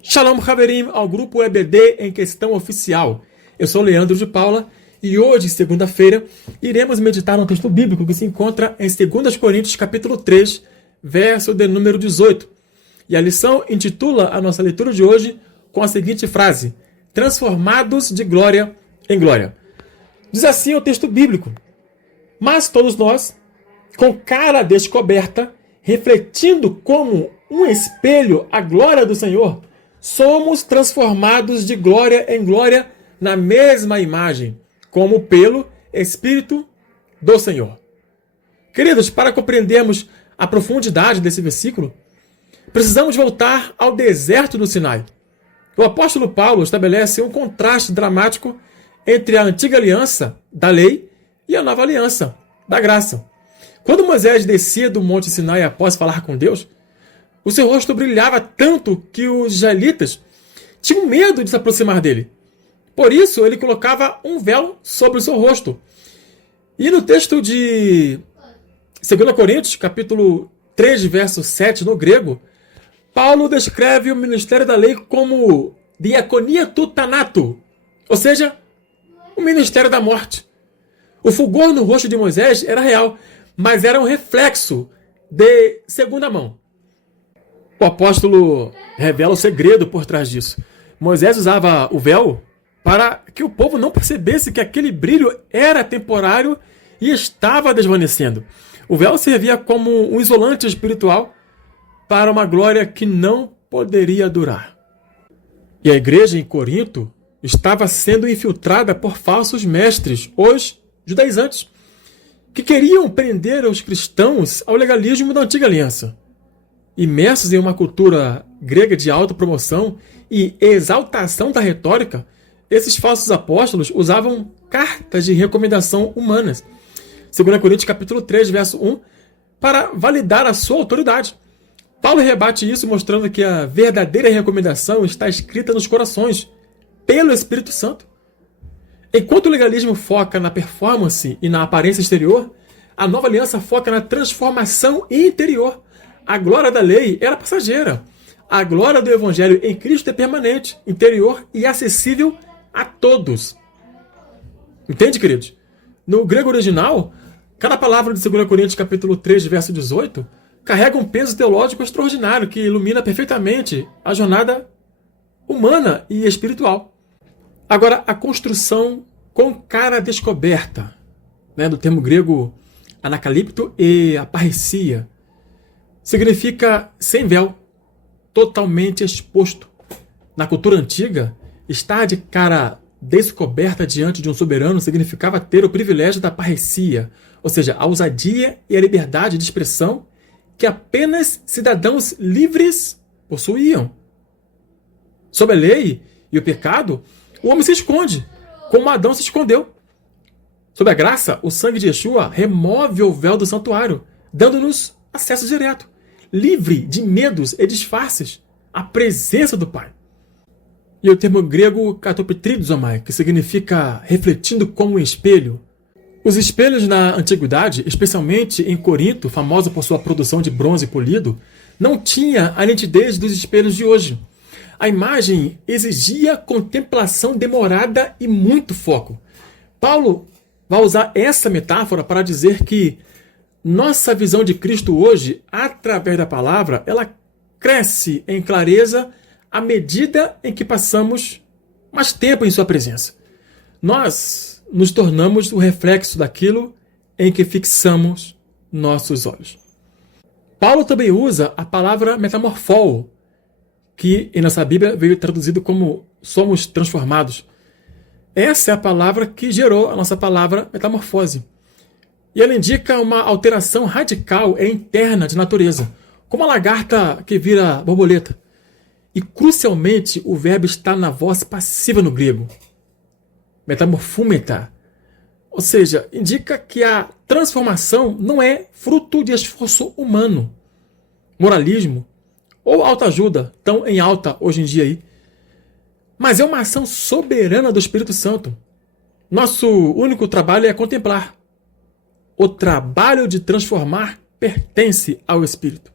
Shalom Haverim, ao grupo EBD em questão oficial. Eu sou Leandro de Paula e hoje, segunda-feira, iremos meditar no texto bíblico que se encontra em 2 Coríntios capítulo 3, verso de número 18. E a lição intitula a nossa leitura de hoje com a seguinte frase: transformados de glória em glória. Diz assim o texto bíblico: mas todos nós, com cara descoberta, refletindo como um espelho a glória do Senhor, somos transformados de glória em glória na mesma imagem, como pelo Espírito do Senhor. Queridos, para compreendermos a profundidade desse versículo, precisamos voltar ao deserto do Sinai. O apóstolo Paulo estabelece um contraste dramático entre a antiga aliança da lei e a nova aliança da graça. Quando Moisés descia do Monte Sinai após falar com Deus, o seu rosto brilhava tanto que os israelitas tinham medo de se aproximar dele. Por isso, ele colocava um véu sobre o seu rosto. E no texto de 2 Coríntios, capítulo 3, verso 7, no grego, Paulo descreve o ministério da lei como diaconia tutanato, ou seja, o ministério da morte. O fulgor no rosto de Moisés era real, mas era um reflexo de segunda mão. O apóstolo revela o segredo por trás disso. Moisés usava o véu para que o povo não percebesse que aquele brilho era temporário e estava desvanecendo. O véu servia como um isolante espiritual para uma glória que não poderia durar. E a igreja em Corinto estava sendo infiltrada por falsos mestres, os judaizantes, que queriam prender os cristãos ao legalismo da antiga aliança. Imersos em uma cultura grega de autopromoção e exaltação da retórica, esses falsos apóstolos usavam cartas de recomendação humanas, 2 Coríntios capítulo 3, verso 1, para validar a sua autoridade. Paulo rebate isso mostrando que a verdadeira recomendação está escrita nos corações, pelo Espírito Santo. Enquanto o legalismo foca na performance e na aparência exterior, a nova aliança foca na transformação interior. A glória da lei era passageira. A glória do Evangelho em Cristo é permanente, interior e acessível a todos. Entende, queridos? No grego original, cada palavra de 2 Coríntios capítulo 3, verso 18, carrega um peso teológico extraordinário que ilumina perfeitamente a jornada humana e espiritual. Agora, a construção com cara descoberta, do termo grego anacalipto e aparecia, significa sem véu, totalmente exposto. Na cultura antiga, estar de cara descoberta diante de um soberano significava ter o privilégio da parresia, ou seja, a ousadia e a liberdade de expressão que apenas cidadãos livres possuíam. Sob a lei e o pecado, o homem se esconde, como Adão se escondeu. Sob a graça, o sangue de Yeshua remove o véu do santuário, dando-nos acesso direto, livre de medos e disfarces, à presença do Pai. E o termo grego katoptridosomai, que significa refletindo como um espelho. Os espelhos na antiguidade, especialmente em Corinto, famosa por sua produção de bronze polido, não tinha a nitidez dos espelhos de hoje. A imagem exigia contemplação demorada e muito foco. Paulo vai usar essa metáfora para dizer que nossa visão de Cristo hoje, através da palavra, ela cresce em clareza à medida em que passamos mais tempo em sua presença. Nós nos tornamos o reflexo daquilo em que fixamos nossos olhos. Paulo também usa a palavra metamorfo, que em nossa Bíblia veio traduzido como somos transformados. Essa é a palavra que gerou a nossa palavra metamorfose. E ela indica uma alteração radical e interna de natureza, como a lagarta que vira borboleta. E, crucialmente, o verbo está na voz passiva no grego, metamorfumeta. Ou seja, indica que a transformação não é fruto de esforço humano, moralismo ou autoajuda, tão em alta hoje em dia aí, mas é uma ação soberana do Espírito Santo. Nosso único trabalho é contemplar. O trabalho de transformar pertence ao Espírito.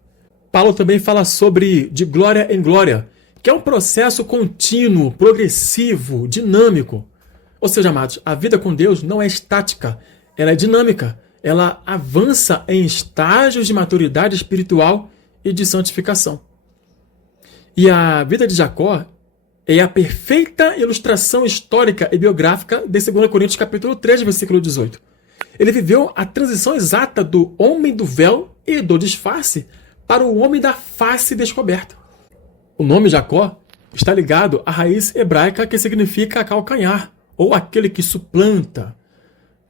Paulo também fala sobre de glória em glória, que é um processo contínuo, progressivo, dinâmico. Ou seja, amados, a vida com Deus não é estática, ela é dinâmica. Ela avança em estágios de maturidade espiritual e de santificação. E a vida de Jacó é a perfeita ilustração histórica e biográfica de 2 Coríntios capítulo 3, versículo 18. Ele viveu a transição exata do homem do véu e do disfarce para o homem da face descoberta. O nome Jacó está ligado à raiz hebraica que significa calcanhar, ou aquele que suplanta.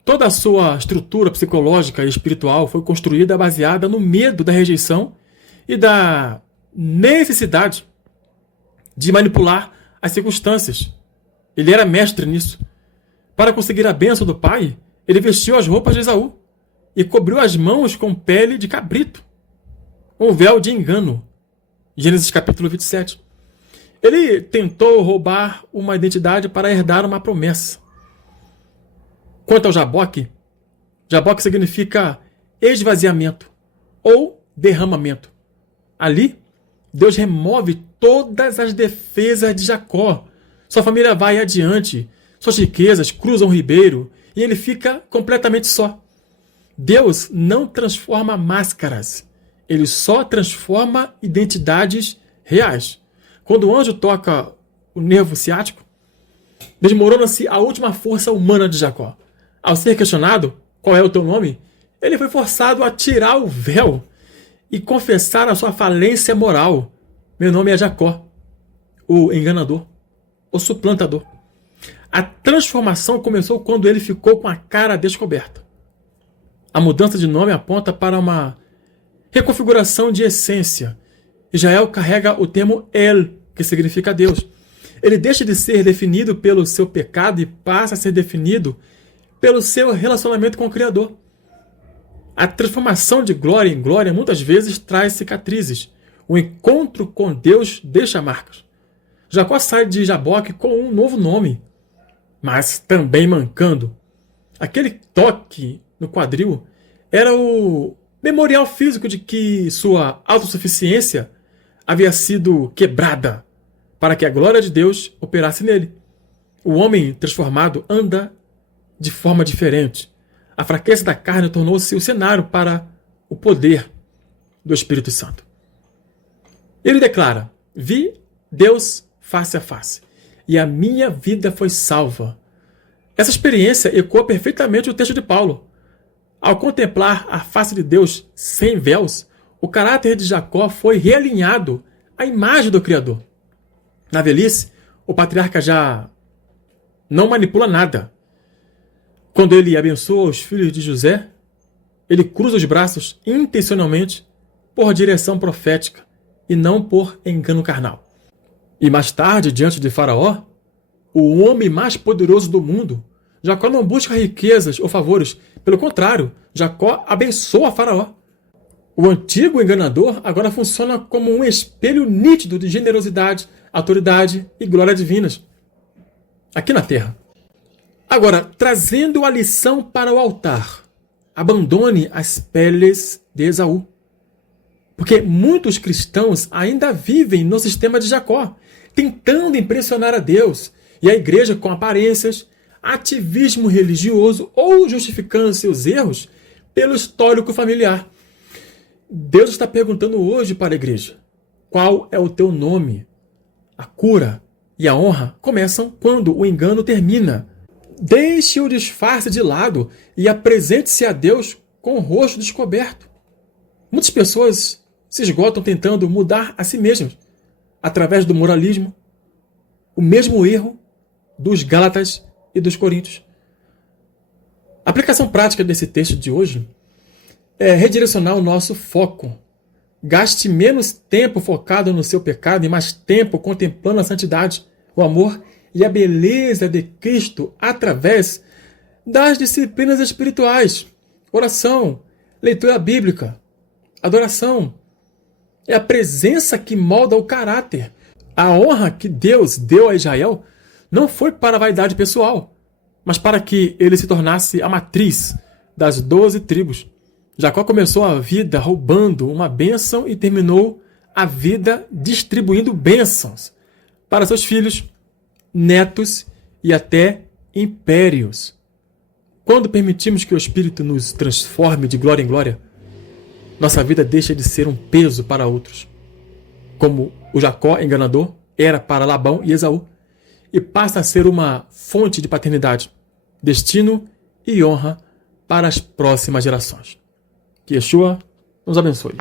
Toda a sua estrutura psicológica e espiritual foi construída baseada no medo da rejeição e da necessidade de manipular as circunstâncias. Ele era mestre nisso. Para conseguir a bênção do pai, ele vestiu as roupas de Esaú e cobriu as mãos com pele de cabrito, um véu de engano. Gênesis capítulo 27. Ele tentou roubar uma identidade para herdar uma promessa. Quanto ao Jaboque, Jaboque significa esvaziamento ou derramamento. Ali, Deus remove todas as defesas de Jacó. Sua família vai adiante, suas riquezas cruzam o ribeiro e ele fica completamente só. Deus não transforma máscaras, ele só transforma identidades reais. Quando o anjo toca o nervo ciático, desmorona-se a última força humana de Jacó. Ao ser questionado, qual é o teu nome? Ele foi forçado a tirar o véu e confessar a sua falência moral. Meu nome é Jacó, o enganador, o suplantador. A transformação começou quando ele ficou com a cara descoberta. A mudança de nome aponta para uma reconfiguração de essência. Israel carrega o termo El, que significa Deus. Ele deixa de ser definido pelo seu pecado e passa a ser definido pelo seu relacionamento com o Criador. A transformação de glória em glória muitas vezes traz cicatrizes. O encontro com Deus deixa marcas. Jacó sai de Jaboque com um novo nome, mas também mancando. Aquele toque no quadril era o memorial físico de que sua autossuficiência havia sido quebrada para que a glória de Deus operasse nele. O homem transformado anda de forma diferente. A fraqueza da carne tornou-se o cenário para o poder do Espírito Santo. Ele declara: vi Deus face a face, e a minha vida foi salva. Essa experiência ecoa perfeitamente o texto de Paulo. Ao contemplar a face de Deus sem véus, o caráter de Jacó foi realinhado à imagem do Criador. Na velhice, o patriarca já não manipula nada. Quando ele abençoa os filhos de José, ele cruza os braços intencionalmente por direção profética e não por engano carnal. E mais tarde, diante de Faraó, o homem mais poderoso do mundo, Jacó não busca riquezas ou favores. Pelo contrário, Jacó abençoa Faraó. O antigo enganador agora funciona como um espelho nítido de generosidade, autoridade e glória divinas aqui na terra. Agora, trazendo a lição para o altar, abandone as peles de Esaú. Porque muitos cristãos ainda vivem no sistema de Jacó, tentando impressionar a Deus e a igreja com aparências, ativismo religioso ou justificando seus erros pelo histórico familiar. Deus está perguntando hoje para a igreja: qual é o teu nome? A cura e a honra começam quando o engano termina. Deixe o disfarce de lado e apresente-se a Deus com o rosto descoberto. Muitas pessoas se esgotam tentando mudar a si mesmas através do moralismo, o mesmo erro dos Gálatas e dos Coríntios. A aplicação prática desse texto de hoje é redirecionar o nosso foco. Gaste menos tempo focado no seu pecado e mais tempo contemplando a santidade, o amor e a beleza de Cristo através das disciplinas espirituais. Oração, leitura bíblica, adoração. É a presença que molda o caráter. A honra que Deus deu a Israel não foi para a vaidade pessoal, mas para que ele se tornasse a matriz das 12 tribos. Jacó começou a vida roubando uma bênção e terminou a vida distribuindo bênçãos. para seus filhos, netos e até impérios. Quando permitimos que o Espírito nos transforme de glória em glória, nossa vida deixa de ser um peso para outros, como o Jacó enganador era para Labão e Esaú, e passa a ser uma fonte de paternidade, destino e honra para as próximas gerações. Que Yeshua nos abençoe.